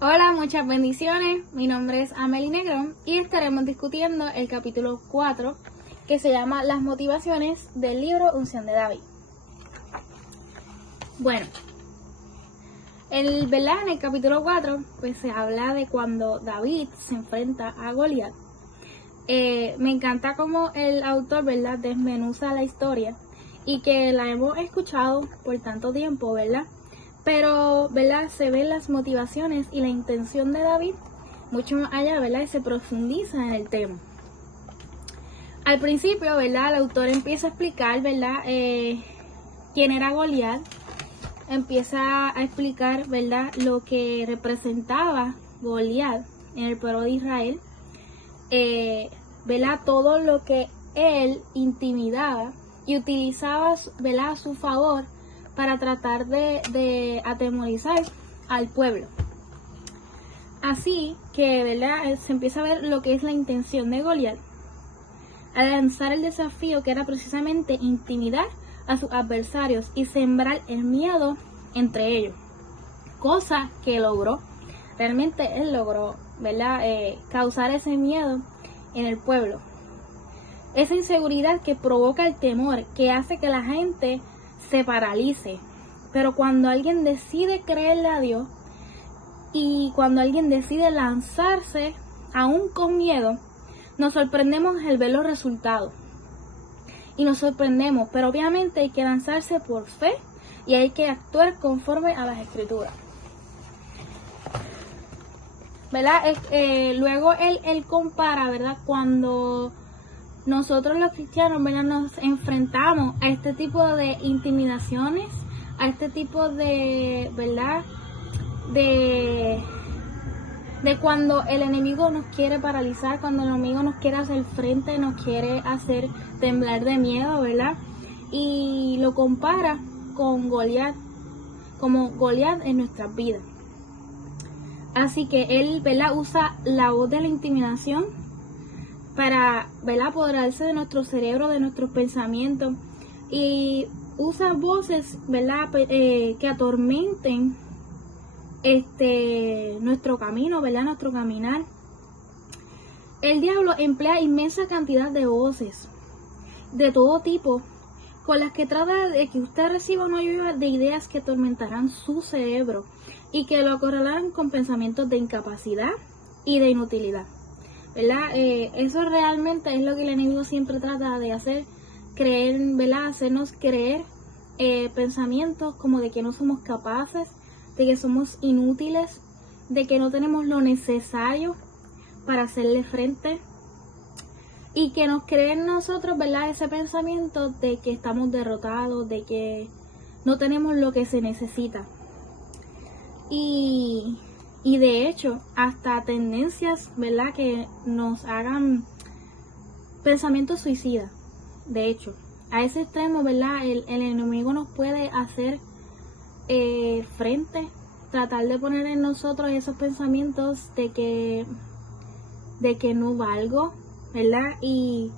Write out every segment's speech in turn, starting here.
Hola, muchas bendiciones. Mi nombre es Amelie Negrón y estaremos discutiendo el capítulo 4 que se llama Las motivaciones del libro Unción de David. Bueno, en el capítulo 4 pues se habla de cuando David se enfrenta a Goliat. Me encanta cómo el autor, desmenuza la historia y que la hemos escuchado por tanto tiempo, pero, se ven las motivaciones y la intención de David mucho más allá, y se profundiza en el tema. Al principio, el autor empieza a explicar, quién era Goliat, empieza a explicar, lo que representaba Goliat en el pueblo de Israel, todo lo que él intimidaba y utilizaba, a su favor para tratar de atemorizar al pueblo. Así que, se empieza a ver lo que es la intención de Goliat al lanzar el desafío, que era precisamente intimidar a sus adversarios y sembrar el miedo entre ellos, cosa que logró. Realmente él logró, causar ese miedo en el pueblo, esa inseguridad que provoca el temor, que hace que la gente se paralice. Pero cuando alguien decide creerle a Dios y cuando alguien decide lanzarse aún con miedo, nos sorprendemos al ver los resultados y nos sorprendemos, pero obviamente hay que lanzarse por fe y hay que actuar conforme a las escrituras, luego él compara, cuando nosotros los cristianos, nos enfrentamos a este tipo de intimidaciones, a este tipo de, de cuando el enemigo nos quiere paralizar, cuando el enemigo nos quiere hacer frente, nos quiere hacer temblar de miedo, y lo compara con Goliat, como Goliat en nuestras vidas. Así que él, usa la voz de la intimidación para, apoderarse de nuestro cerebro, de nuestros pensamientos, y usa voces, que atormenten nuestro camino, nuestro caminar. El diablo emplea inmensa cantidad de voces de todo tipo, con las que trata de que usted reciba una lluvia de ideas que atormentarán su cerebro y que lo acorralarán con pensamientos de incapacidad y de inutilidad. Eso realmente es lo que el enemigo siempre trata de hacer, creer, hacernos creer pensamientos como de que no somos capaces, de que somos inútiles, de que no tenemos lo necesario para hacerle frente, y que nos creen nosotros, ese pensamiento de que estamos derrotados, de que no tenemos lo que se necesita. Y de hecho, hasta tendencias, que nos hagan pensamientos suicidas. De hecho, a ese extremo, el enemigo nos puede hacer frente, tratar de poner en nosotros esos pensamientos de que no valgo, y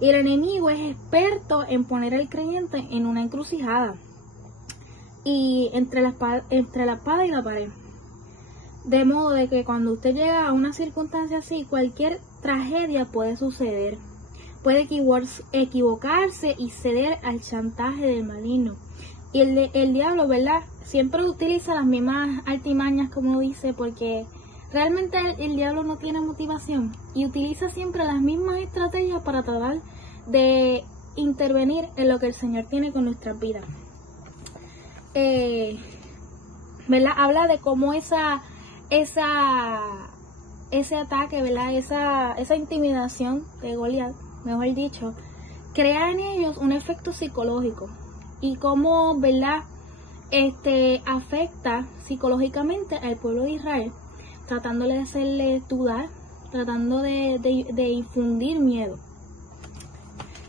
el enemigo es experto en poner al creyente en una encrucijada y entre la espada y la pared. De modo de que cuando usted llega a una circunstancia así, cualquier tragedia puede suceder. Puede equivocarse y ceder al chantaje del maligno. Y el diablo, siempre utiliza las mismas artimañas, como dice, porque realmente el diablo no tiene motivación y utiliza siempre las mismas estrategias para tratar de intervenir en lo que el Señor tiene con nuestras vidas. Habla de cómo ese ataque, esa intimidación de Goliat, mejor dicho, crea en ellos un efecto psicológico y cómo, afecta psicológicamente al pueblo de Israel, tratándole de hacerle dudar, tratando de infundir miedo.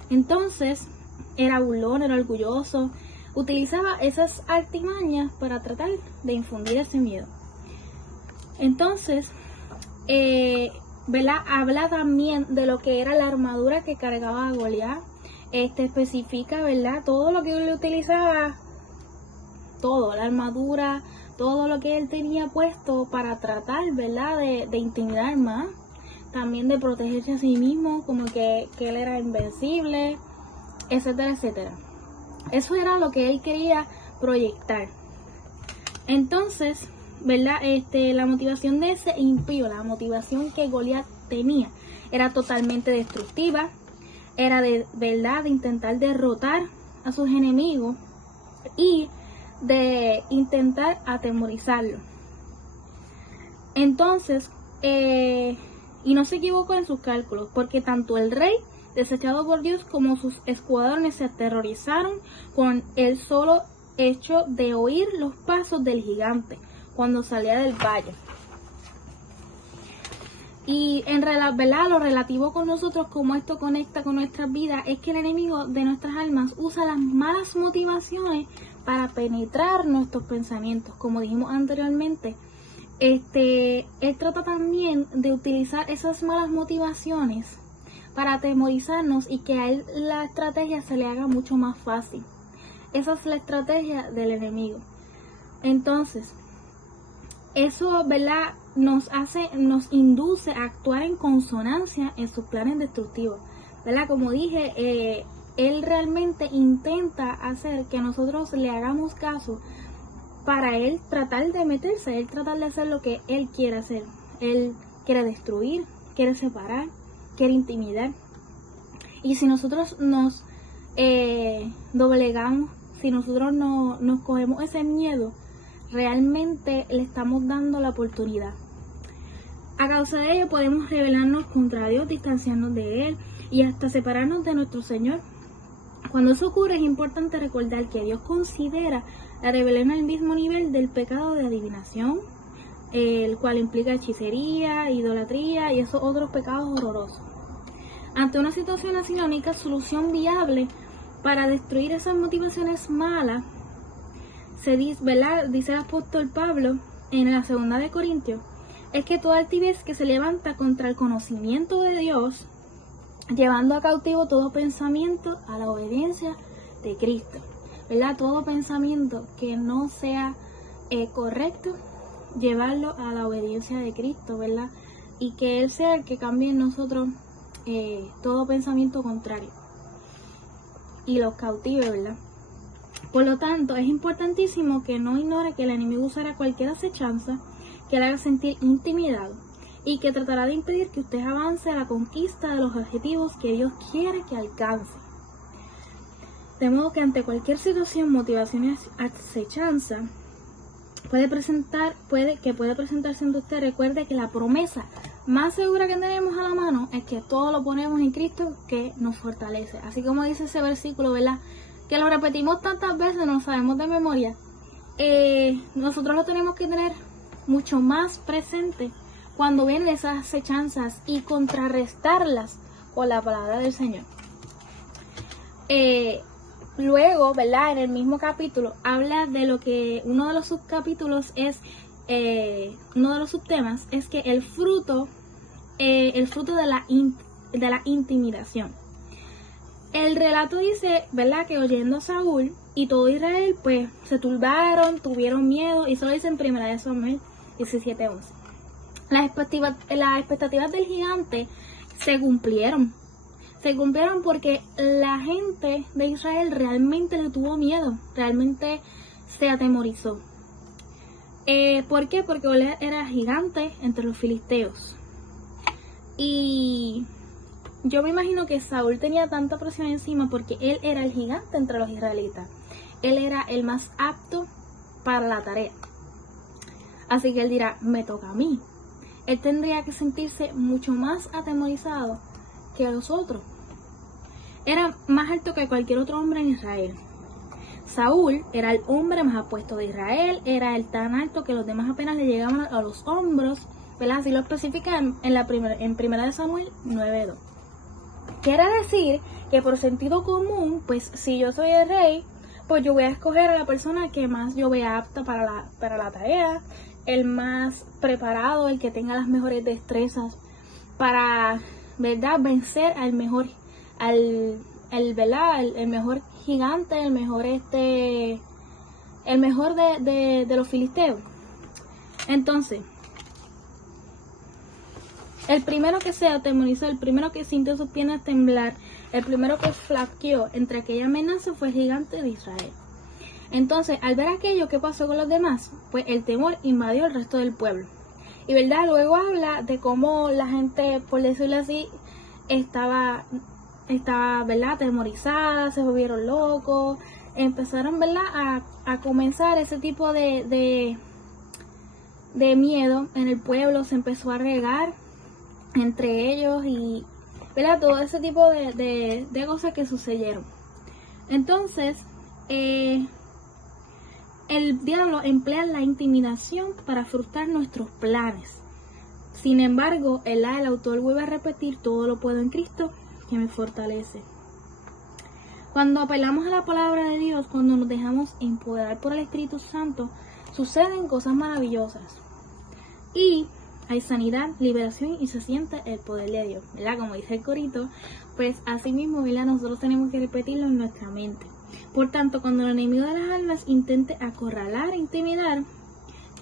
Entonces, era burlón, era orgulloso, utilizaba esas artimañas para tratar de infundir ese miedo. Entonces, habla también de lo que era la armadura que cargaba Goliat. Especifica, todo lo que él utilizaba, todo, la armadura, todo lo que él tenía puesto para tratar, ¿verdad? De intimidar más, también de protegerse a sí mismo, como que él era invencible, etcétera, etcétera. Eso era lo que él quería proyectar. Entonces, ¿verdad? La motivación de ese impío, la motivación que Goliat tenía, era totalmente destructiva, era de verdad de intentar derrotar a sus enemigos y de intentar atemorizarlo. Entonces, y no se equivocó en sus cálculos, porque tanto el rey, desechado por Dios, como sus escuadrones se aterrorizaron con el solo hecho de oír los pasos del gigante cuando salía del valle. Y en ¿verdad? Lo relativo con nosotros, como esto conecta con nuestras vidas, es que el enemigo de nuestras almas usa las malas motivaciones para penetrar nuestros pensamientos. Como dijimos anteriormente, él trata también de utilizar esas malas motivaciones para atemorizarnos y que a él la estrategia se le haga mucho más fácil. Esa es la estrategia del enemigo. Entonces, eso, ¿verdad? Nos induce a actuar en consonancia en sus planes destructivos, ¿verdad? Como dije, él realmente intenta hacer que nosotros le hagamos caso para él tratar de meterse, él tratar de hacer lo que él quiere hacer. Él quiere destruir, quiere separar, quiere intimidar. Y si nosotros nos doblegamos, si nosotros nos cogemos ese miedo, realmente le estamos dando la oportunidad. A causa de ello podemos rebelarnos contra Dios, distanciarnos de Él y hasta separarnos de nuestro Señor. Cuando eso ocurre es importante recordar que Dios considera la rebelión al mismo nivel del pecado de adivinación, el cual implica hechicería, idolatría y esos otros pecados horrorosos. Ante una situación así, la única solución viable para destruir esas motivaciones malas, se dice, ¿verdad? Dice el apóstol Pablo en la 2 de Corintios, es que toda altivez que se levanta contra el conocimiento de Dios, llevando a cautivo todo pensamiento a la obediencia de Cristo, ¿verdad? Todo pensamiento que no sea correcto, llevarlo a la obediencia de Cristo, ¿verdad? Y que Él sea el que cambie en nosotros todo pensamiento contrario y los cautive, ¿verdad? Por lo tanto, es importantísimo que no ignore que el enemigo usará cualquier acechanza que le haga sentir intimidado y que tratará de impedir que usted avance a la conquista de los objetivos que Dios quiere que alcance. De modo que ante cualquier situación, motivación y acechanza puede presentarse ante usted, recuerde que la promesa más segura que tenemos a la mano es que todo lo ponemos en Cristo, que nos fortalece. Así como dice ese versículo, ¿verdad? Que lo repetimos tantas veces, no lo sabemos de memoria. Nosotros lo tenemos que tener mucho más presente cuando vienen esas acechanzas y contrarrestarlas con la palabra del Señor. Luego, ¿verdad? En el mismo capítulo habla de lo que uno de los subcapítulos es, uno de los subtemas es que el fruto de la intimidación. El relato dice, ¿verdad? Que oyendo a Saúl y todo Israel, pues se turbaron, tuvieron miedo, y eso lo dice en 1 Samuel 17:11. Las expectativas del gigante se cumplieron porque la gente de Israel realmente le tuvo miedo, realmente se atemorizó. ¿Por qué? Porque Goliat era gigante entre los filisteos. Y yo me imagino que Saúl tenía tanta presión encima porque él era el gigante entre los israelitas. Él era el más apto para la tarea. Así que él dirá, me toca a mí. Él tendría que sentirse mucho más atemorizado que los otros. Era más alto que cualquier otro hombre en Israel. Saúl era el hombre más apuesto de Israel, era el tan alto que los demás apenas le llegaban a los hombros, ¿verdad? Así lo especifica en 1 Samuel 9:2. Quiere decir que por sentido común, pues si yo soy el rey, pues yo voy a escoger a la persona que más yo vea apta para la tarea, el más preparado, el que tenga las mejores destrezas para, ¿verdad?, vencer al mejor, ¿verdad?, el mejor gigante, el mejor el mejor de los filisteos. Entonces, el primero que se atemorizó, el primero que sintió sus piernas temblar, el primero que flaqueó entre aquella amenaza fue el gigante de Israel. Entonces, al ver aquello, ¿qué pasó con los demás? Pues el temor invadió el resto del pueblo. Y verdad, luego habla de cómo la gente, por decirlo así, estaba ¿verdad?, atemorizada, se volvieron locos, empezaron, ¿verdad?, a comenzar ese tipo de miedo en el pueblo, se empezó a regar entre ellos y, ¿verdad?, todo ese tipo de cosas que sucedieron. Entonces, el diablo emplea la intimidación para frustrar nuestros planes. Sin embargo, el autor vuelve a repetir: todo lo puedo en Cristo que me fortalece. Cuando apelamos a la palabra de Dios, cuando nos dejamos empoderar por el Espíritu Santo, suceden cosas maravillosas. Y hay sanidad, liberación y se siente el poder de Dios, ¿verdad? Como dice el corito, pues así mismo, ¿verdad?, nosotros tenemos que repetirlo en nuestra mente. Por tanto, cuando el enemigo de las almas intente acorralar, intimidar,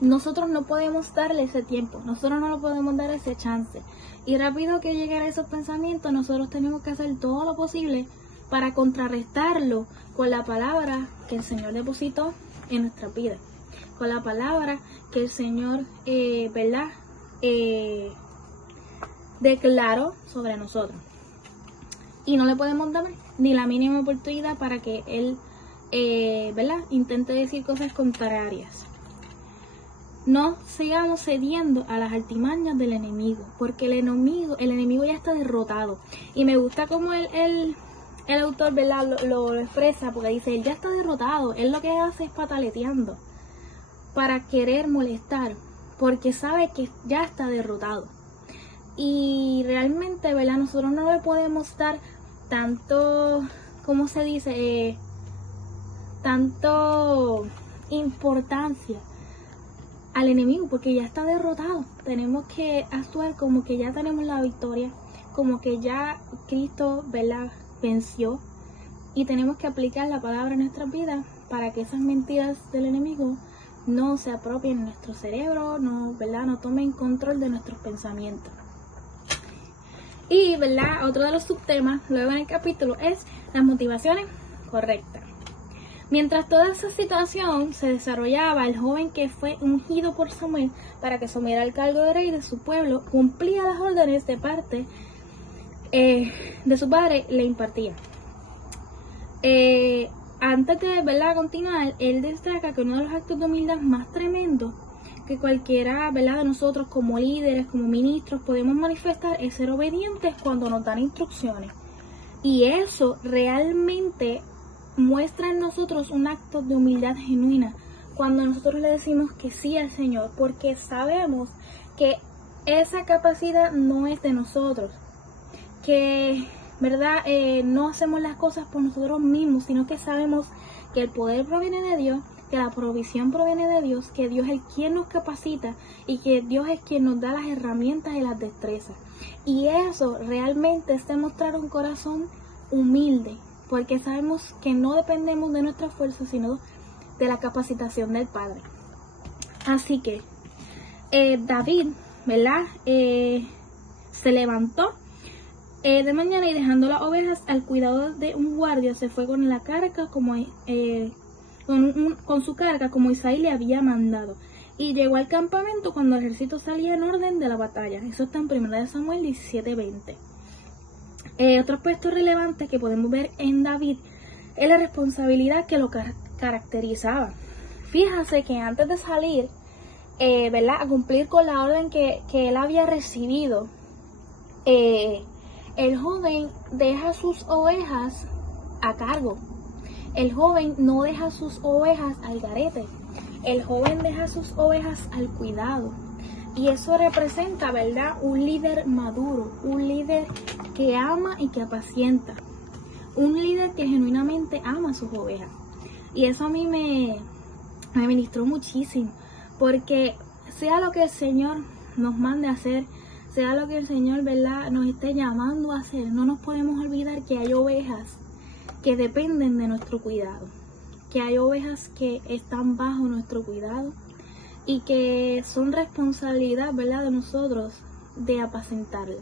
nosotros no podemos darle ese tiempo, nosotros no le podemos dar ese chance. Y rápido que lleguen esos pensamientos, nosotros tenemos que hacer todo lo posible para contrarrestarlo con la palabra que el Señor depositó en nuestra vida, con la palabra que el Señor, ¿verdad?, declaró sobre nosotros. Y no le podemos dar ni la mínima oportunidad para que Él, ¿verdad?, intente decir cosas contrarias. No sigamos cediendo a las artimañas del enemigo, porque el enemigo ya está derrotado. Y me gusta cómo el autor, ¿verdad?, lo expresa, porque dice: él ya está derrotado, él lo que hace es pataleteando para querer molestar, porque sabe que ya está derrotado. Y realmente, ¿verdad?, nosotros no le podemos dar tanto, ¿cómo se dice?, tanto importancia al enemigo, porque ya está derrotado. Tenemos que actuar como que ya tenemos la victoria, como que ya Cristo, ¿verdad?, venció, y tenemos que aplicar la palabra en nuestras vidas para que esas mentiras del enemigo no se apropien en nuestro cerebro, no, ¿verdad?, no tomen control de nuestros pensamientos. Y, ¿verdad?, otro de los subtemas luego en el capítulo es las motivaciones correctas. Mientras toda esa situación se desarrollaba, el joven que fue ungido por Samuel para que asumiera el cargo de rey de su pueblo cumplía las órdenes de parte de su padre, le impartía. Antes de, ¿verdad?, continuar, él destaca que uno de los actos de humildad más tremendos que cualquiera, ¿verdad?, de nosotros como líderes, como ministros, podemos manifestar es ser obedientes cuando nos dan instrucciones. Y eso realmente muestra en nosotros un acto de humildad genuina cuando nosotros le decimos que sí al Señor, porque sabemos que esa capacidad no es de nosotros, que, ¿verdad?, no hacemos las cosas por nosotros mismos, sino que sabemos que el poder proviene de Dios, que la provisión proviene de Dios, que Dios es quien nos capacita y que Dios es quien nos da las herramientas y las destrezas. Y eso realmente es demostrar un corazón humilde, porque sabemos que no dependemos de nuestra fuerza, sino de la capacitación del Padre. Así que David, ¿verdad?, se levantó de mañana y dejando las ovejas al cuidado de un guardia, se fue con la carga con su carga como Isaí le había mandado. Y llegó al campamento cuando el ejército salía en orden de la batalla. Eso está en 1 Samuel 17:20. Otro aspecto relevante que podemos ver en David es la responsabilidad que lo caracterizaba. Fíjase que antes de salir, ¿verdad?, a cumplir con la orden que él había recibido, el joven deja sus ovejas a cargo. El joven no deja sus ovejas al garete. El joven deja sus ovejas al cuidado. Y eso representa, ¿verdad?, un líder maduro, un líder que ama y que apacienta, un líder que genuinamente ama a sus ovejas. Y eso a mí me ministró muchísimo, porque sea lo que el Señor nos mande a hacer, sea lo que el Señor, ¿verdad?, nos esté llamando a hacer, no nos podemos olvidar que hay ovejas que dependen de nuestro cuidado, que hay ovejas que están bajo nuestro cuidado y que son responsabilidad, ¿verdad?, de nosotros de apacentarlas.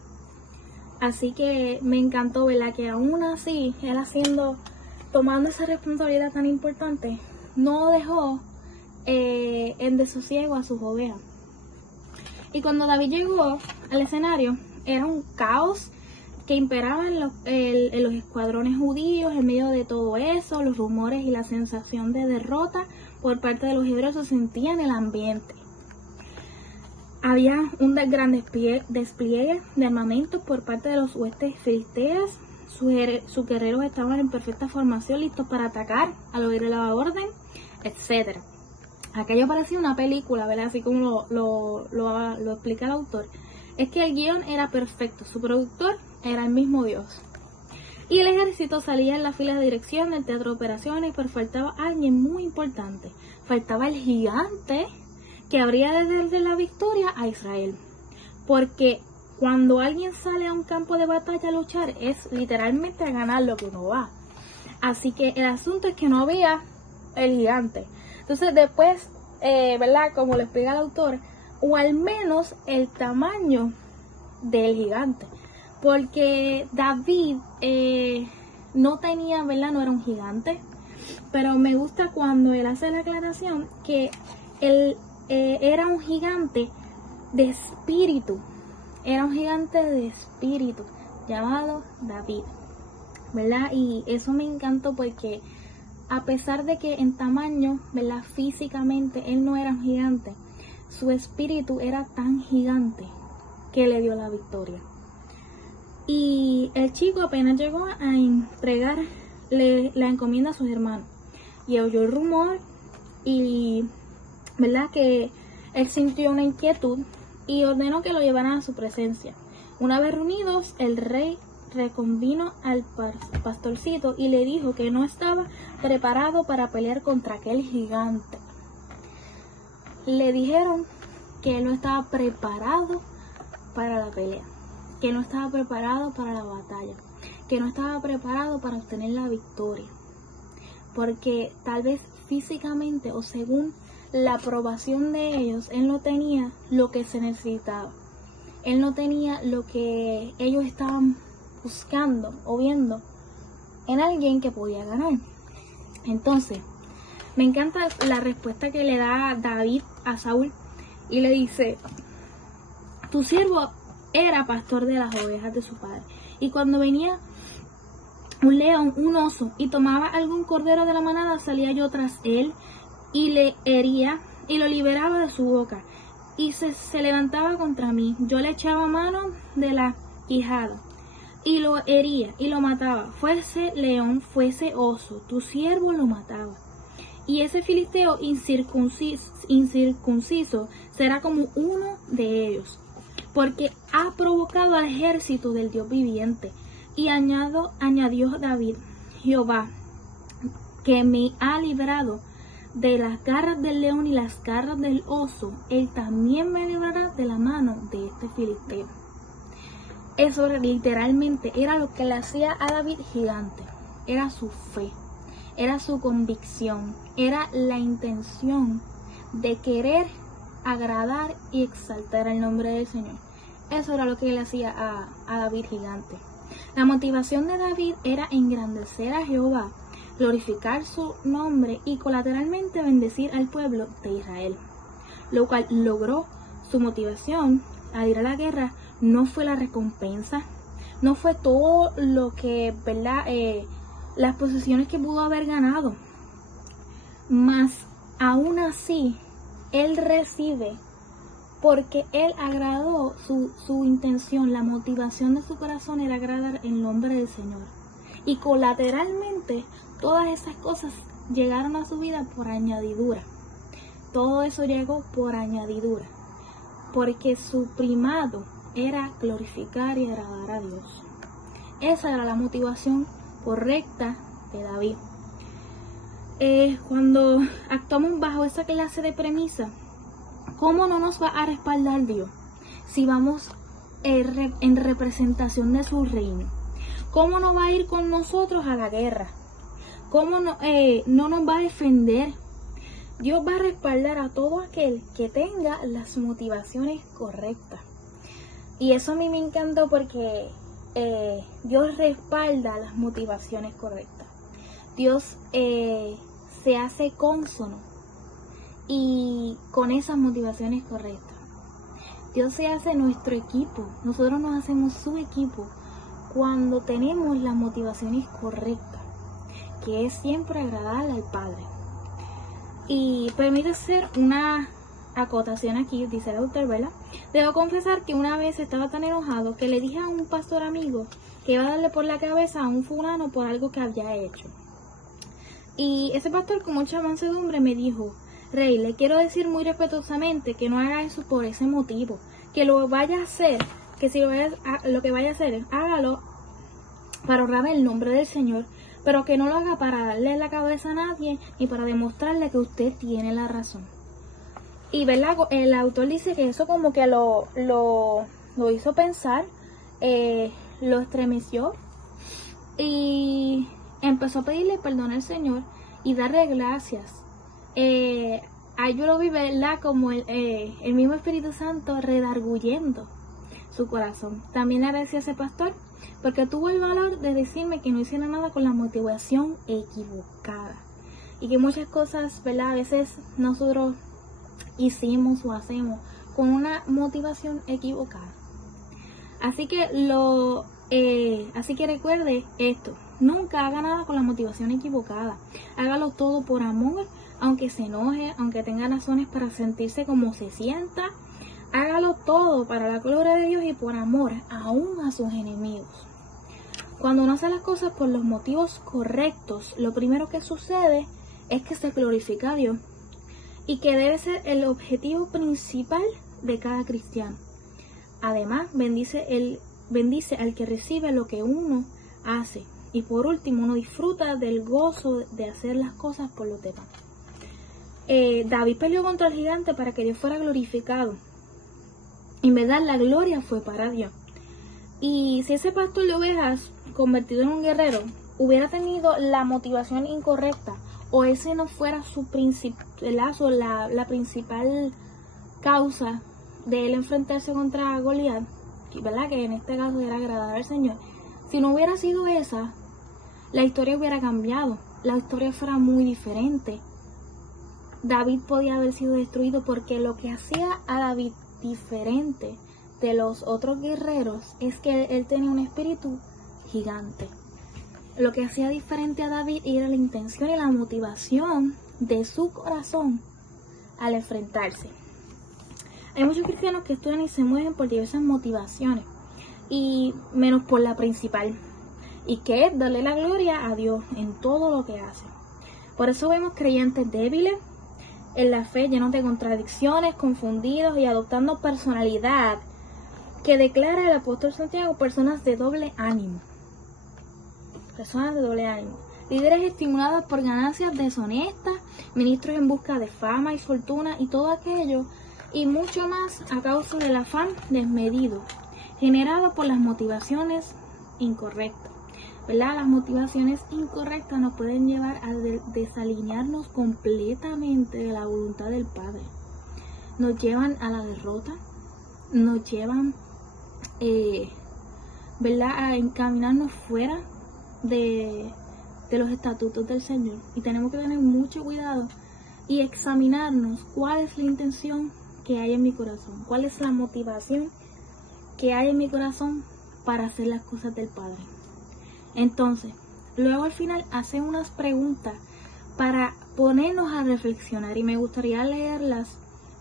Así que me encantó, ¿verdad?, que aún así, él tomando esa responsabilidad tan importante, no dejó en desosiego a sus ovejas. Y cuando David llegó al escenario, era un caos que imperaba en los escuadrones judíos. En medio de todo eso, los rumores y la sensación de derrota por parte de los hebreos se sentía en el ambiente. Había un gran despliegue de armamentos por parte de los huestes filisteas. Sus guerreros estaban en perfecta formación, listos para atacar al oír la orden, etc. Aquello parecía una película, ¿verdad? Así como lo explica el autor. Es que el guión era perfecto, su productor era el mismo Dios. Y el ejército salía en la fila de dirección del teatro de operaciones, pero faltaba alguien muy importante. Faltaba el gigante que habría de darle la victoria a Israel. Porque cuando alguien sale a un campo de batalla a luchar, es literalmente a ganar lo que uno va. Así que el asunto es que no había el gigante. Entonces después, ¿verdad?, como lo explica el autor, o al menos el tamaño del gigante. Porque David no tenía, ¿verdad?, no era un gigante. Pero me gusta cuando él hace la aclaración que él era un gigante de espíritu. Era un gigante de espíritu llamado David, ¿verdad? Y eso me encantó porque a pesar de que en tamaño, ¿verdad?, físicamente él no era un gigante, su espíritu era tan gigante que le dio la victoria. Y el chico apenas llegó a entregarle la encomienda a sus hermanos y oyó el rumor y, ¿verdad?, que él sintió una inquietud y ordenó que lo llevaran a su presencia. Una vez reunidos, el rey reconvino al pastorcito y le dijo que no estaba preparado para pelear contra aquel gigante. Le dijeron que él no estaba preparado para la pelea, que no estaba preparado para la batalla, que no estaba preparado para obtener la victoria, porque tal vez físicamente o según la aprobación de ellos, él no tenía lo que se necesitaba, él no tenía lo que ellos estaban buscando o viendo en alguien que podía ganar. Entonces, me encanta la respuesta que le da David a Saúl y le dice: tu siervo era pastor de las ovejas de su padre, y cuando venía un león, un oso, y tomaba algún cordero de la manada, salía yo tras él y le hería y lo liberaba de su boca, y se levantaba contra mí. Yo le echaba mano de la quijada y lo hería y lo mataba. Fuese león, fuese oso, tu siervo lo mataba. Y ese filisteo incircunciso será como uno de ellos, porque ha provocado al ejército del Dios viviente. Y añadió David: Jehová, que me ha librado de las garras del león y las garras del oso, él también me librará de la mano de este filisteo. Eso literalmente era lo que le hacía a David gigante. Era su fe, era su convicción, era la intención de querer agradar y exaltar el nombre del Señor. Eso era lo que le hacía a David gigante. La motivación de David era engrandecer a Jehová, glorificar su nombre y colateralmente bendecir al pueblo de Israel, lo cual logró su motivación al ir a la guerra. No fue la recompensa, no fue todo lo que, ¿verdad?, las posiciones que pudo haber ganado, mas aún así él recibe porque él agradó su intención, la motivación de su corazón era agradar el nombre del Señor. Y colateralmente todas esas cosas llegaron a su vida por añadidura. Todo eso llegó por añadidura, porque su primado era glorificar y agradar a Dios. Esa era la motivación correcta de David. Cuando actuamos bajo esa clase de premisa, ¿cómo no nos va a respaldar Dios si vamos en representación de su reino? ¿Cómo no va a ir con nosotros a la guerra? ¿Cómo no nos va a defender? Dios va a respaldar a todo aquel que tenga las motivaciones correctas. Y eso a mí me encantó porque Dios respalda las motivaciones correctas. Dios se hace cónsono y con esas motivaciones correctas. Dios se hace nuestro equipo. Nosotros nos hacemos su equipo cuando tenemos las motivaciones correctas, que es siempre agradable al Padre. Y permite hacer una acotación aquí, dice el autor, ¿verdad? Debo confesar que una vez estaba tan enojado que le dije a un pastor amigo que iba a darle por la cabeza a un fulano por algo que había hecho. Y ese pastor con mucha mansedumbre me dijo: Rey, le quiero decir muy respetuosamente que no haga eso por ese motivo, que lo vaya a hacer, que si lo que vaya a hacer, hágalo para honrar el nombre del Señor, pero que no lo haga para darle la cabeza a nadie ni para demostrarle que usted tiene la razón. Y ¿verdad? El autor dice que eso como que lo hizo pensar, lo estremeció y empezó a pedirle perdón al Señor y darle gracias. Ahí yo lo vi, ¿verdad? Como el mismo Espíritu Santo redarguyendo su corazón. También le agradecía a ese pastor porque tuvo el valor de decirme que no hiciera nada con la motivación equivocada. Y que muchas cosas, ¿verdad? A veces nosotros hicimos o hacemos con una motivación equivocada. Así que recuerde esto: nunca haga nada con la motivación equivocada. Hágalo todo por amor, aunque se enoje, aunque tenga razones para sentirse como se sienta. Hágalo todo para la gloria de Dios y por amor, aún a sus enemigos. Cuando uno hace las cosas por los motivos correctos, lo primero que sucede es que se glorifica a Dios, y que debe ser el objetivo principal de cada cristiano. Además, bendice al que recibe lo que uno hace. Y por último, uno disfruta del gozo de hacer las cosas por los demás. David peleó contra el gigante para que Dios fuera glorificado. En verdad, la gloria fue para Dios. Y si ese pastor de ovejas, convertido en un guerrero, hubiera tenido la motivación incorrecta, o ese no fuera su la principal causa de él enfrentarse contra Goliat, ¿verdad? Que en este caso era agradar al Señor. Si no hubiera sido esa, la historia hubiera cambiado. La historia fuera muy diferente. David podía haber sido destruido, porque lo que hacía a David diferente de los otros guerreros es que él tenía un espíritu gigante. Lo que hacía diferente a David era la intención y la motivación de su corazón al enfrentarse. Hay muchos cristianos que estudian y se mueven por diversas motivaciones, y menos por la principal, y que es darle la gloria a Dios en todo lo que hace. Por eso vemos creyentes débiles en la fe, llenos de contradicciones, confundidos y adoptando personalidad que declara el apóstol Santiago: personas de doble ánimo. Personas de doble ánimo. Líderes estimulados por ganancias deshonestas, ministros en busca de fama y fortuna y todo aquello y mucho más a causa del afán desmedido generado por las motivaciones incorrectas. ¿Verdad? Las motivaciones incorrectas nos pueden llevar a desalinearnos completamente de la voluntad del Padre. Nos llevan a la derrota, nos llevan ¿verdad? A encaminarnos fuera de los estatutos del Señor. Y tenemos que tener mucho cuidado y examinarnos cuál es la intención que hay en mi corazón, cuál es la motivación que hay en mi corazón para hacer las cosas del Padre. Entonces, luego al final hace unas preguntas para ponernos a reflexionar, y me gustaría leerlas,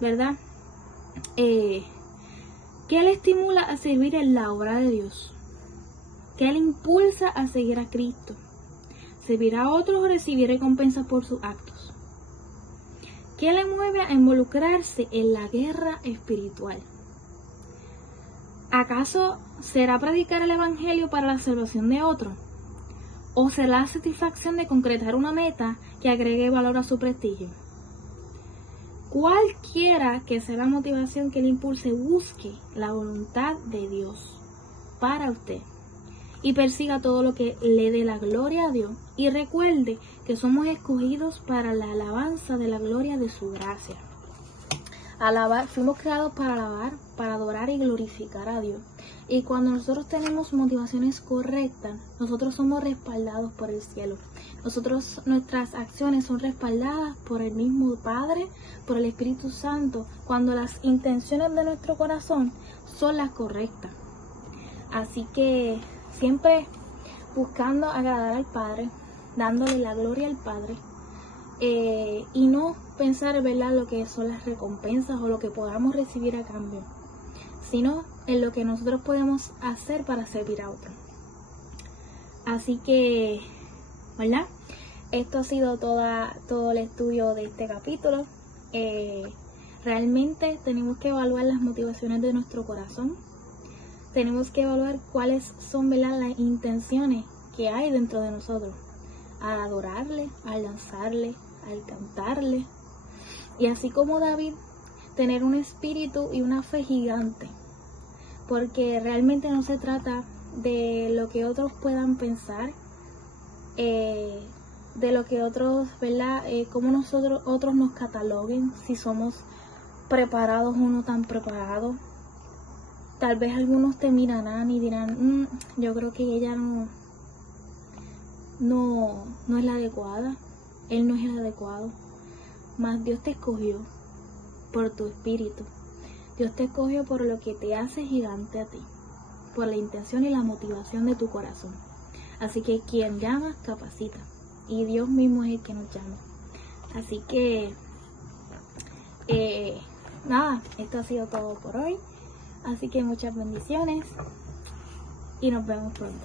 ¿verdad? ¿Qué le estimula a servir en la obra de Dios? ¿Qué le impulsa a seguir a Cristo? ¿Servir a otros o recibir recompensas por sus actos? ¿Qué le mueve a involucrarse en la guerra espiritual? ¿Acaso será predicar el evangelio para la salvación de otros? ¿O será la satisfacción de concretar una meta que agregue valor a su prestigio? Cualquiera que sea la motivación que le impulse, busque la voluntad de Dios para usted. y persiga todo lo que le dé la gloria a Dios. Y recuerde que somos escogidos para la alabanza de la gloria de su gracia. Fuimos creados para alabar, para adorar y glorificar a Dios. Y cuando nosotros tenemos motivaciones correctas, nosotros somos respaldados por el cielo. Nuestras acciones son respaldadas por el mismo Padre, por el Espíritu Santo, cuando las intenciones de nuestro corazón son las correctas. Así que siempre buscando agradar al Padre, dándole la gloria al Padre, y no pensar, ¿verdad?, lo que son las recompensas o lo que podamos recibir a cambio, sino en lo que nosotros podemos hacer para servir a otros. Así que, ¿verdad? Esto ha sido todo el estudio de este capítulo. Realmente tenemos que evaluar las motivaciones de nuestro corazón. Tenemos que evaluar cuáles son, ¿verdad?, las intenciones que hay dentro de nosotros. Al adorarle, al lanzarle, al cantarle. Y así como David, tener un espíritu y una fe gigante. Porque realmente no se trata de lo que otros puedan pensar, de lo que otros, ¿verdad?, cómo otros nos cataloguen, si somos preparados o no tan preparados. Tal vez algunos te mirarán y dirán, yo creo que ella no es la adecuada, él no es el adecuado. Mas Dios te escogió por tu espíritu. Dios te escogió por lo que te hace gigante a ti, por la intención y la motivación de tu corazón. Así que quien llama, capacita. Y Dios mismo es el que nos llama. Así que, nada, esto ha sido todo por hoy. Así que muchas bendiciones y nos vemos pronto.